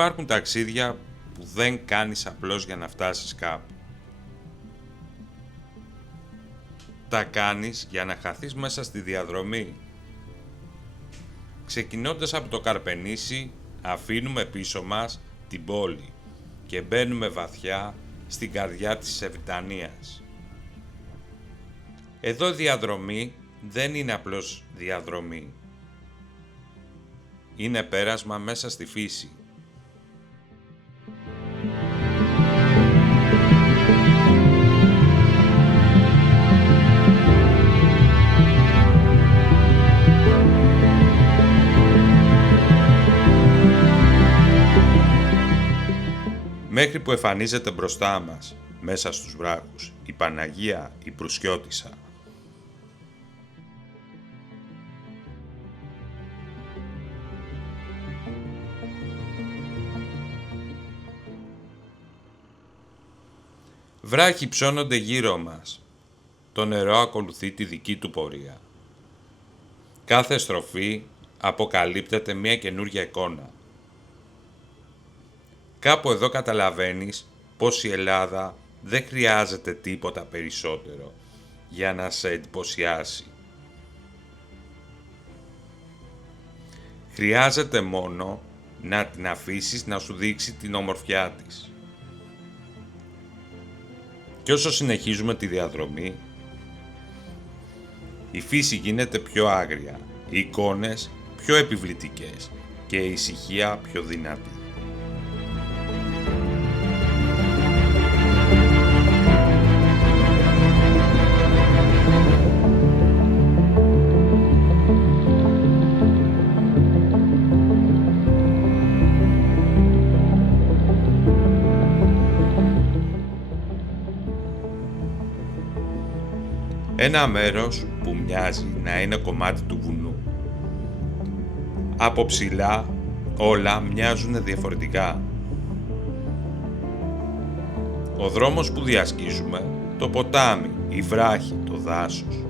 Υπάρχουν ταξίδια που δεν κάνεις απλώς για να φτάσεις κάπου. Τα κάνεις για να χαθείς μέσα στη διαδρομή. Ξεκινώντας από το Καρπενήσι, αφήνουμε πίσω μας την πόλη και μπαίνουμε βαθιά στην καρδιά της Ευρυτανίας. Εδώ η διαδρομή δεν είναι απλώς διαδρομή. Είναι πέρασμα μέσα στη φύση. Μέχρι που εμφανίζεται μπροστά μας, μέσα στους βράχους, η Παναγία η Προυσιώτισσα. Βράχοι ψώνονται γύρω μας. Το νερό ακολουθεί τη δική του πορεία. Κάθε στροφή αποκαλύπτεται μια καινούργια εικόνα. Κάπου εδώ καταλαβαίνεις πως η Ελλάδα δεν χρειάζεται τίποτα περισσότερο για να σε εντυπωσιάσει. Χρειάζεται μόνο να την αφήσεις να σου δείξει την ομορφιά της. Και όσο συνεχίζουμε τη διαδρομή, η φύση γίνεται πιο άγρια, οι εικόνες πιο επιβλητικές και η ησυχία πιο δυνατή. Ένα μέρος που μοιάζει να είναι κομμάτι του βουνού. Από ψηλά όλα μοιάζουν διαφορετικά. Ο δρόμος που διασχίζουμε, το ποτάμι, η βράχη, το δάσος.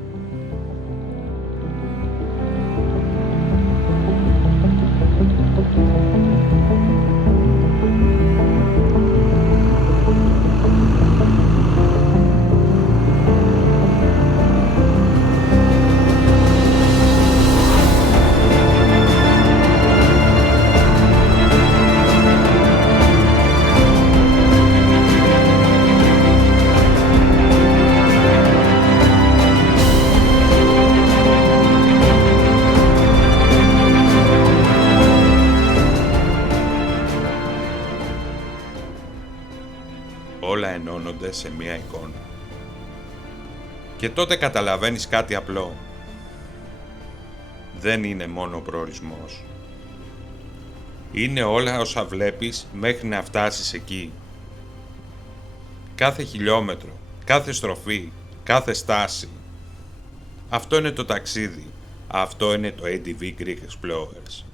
Όλα ενώνονται σε μία εικόνα. Και τότε καταλαβαίνεις κάτι απλό. Δεν είναι μόνο ο προορισμός. Είναι όλα όσα βλέπεις μέχρι να φτάσεις εκεί. Κάθε χιλιόμετρο, κάθε στροφή, κάθε στάση. Αυτό είναι το ταξίδι. Αυτό είναι το ADV Greek Explorers.